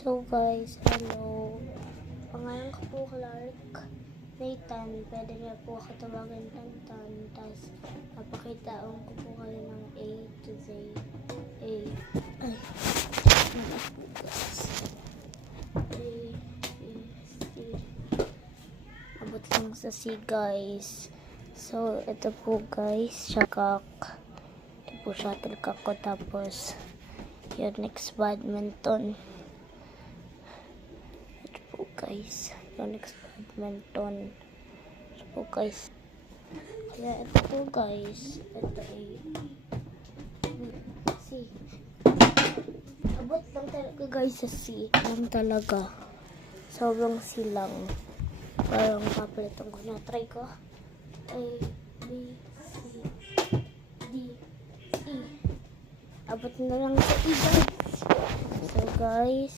So guys, hello. Pangalan ko po Clark Nathan. Pwede niya po ako tawagan Tantan. Tapos napakitaan ko po kayo ng A to Z. A. Ay. Ano po guys. A. C. Abot lang sa C guys. So ito po guys. Shakak. Ito po shuttlecock ko. Tapos yun, next badminton. Ito po guys, yung next badminton. Ito po guys. Kaya ito po guys, ito ay C. Abot lang talaga guys sa C. Lang talaga. Sobrang C lang. Parang papalitan ko na. Try ko. A, B, C, D, E. Abot na lang sa E guys. So guys,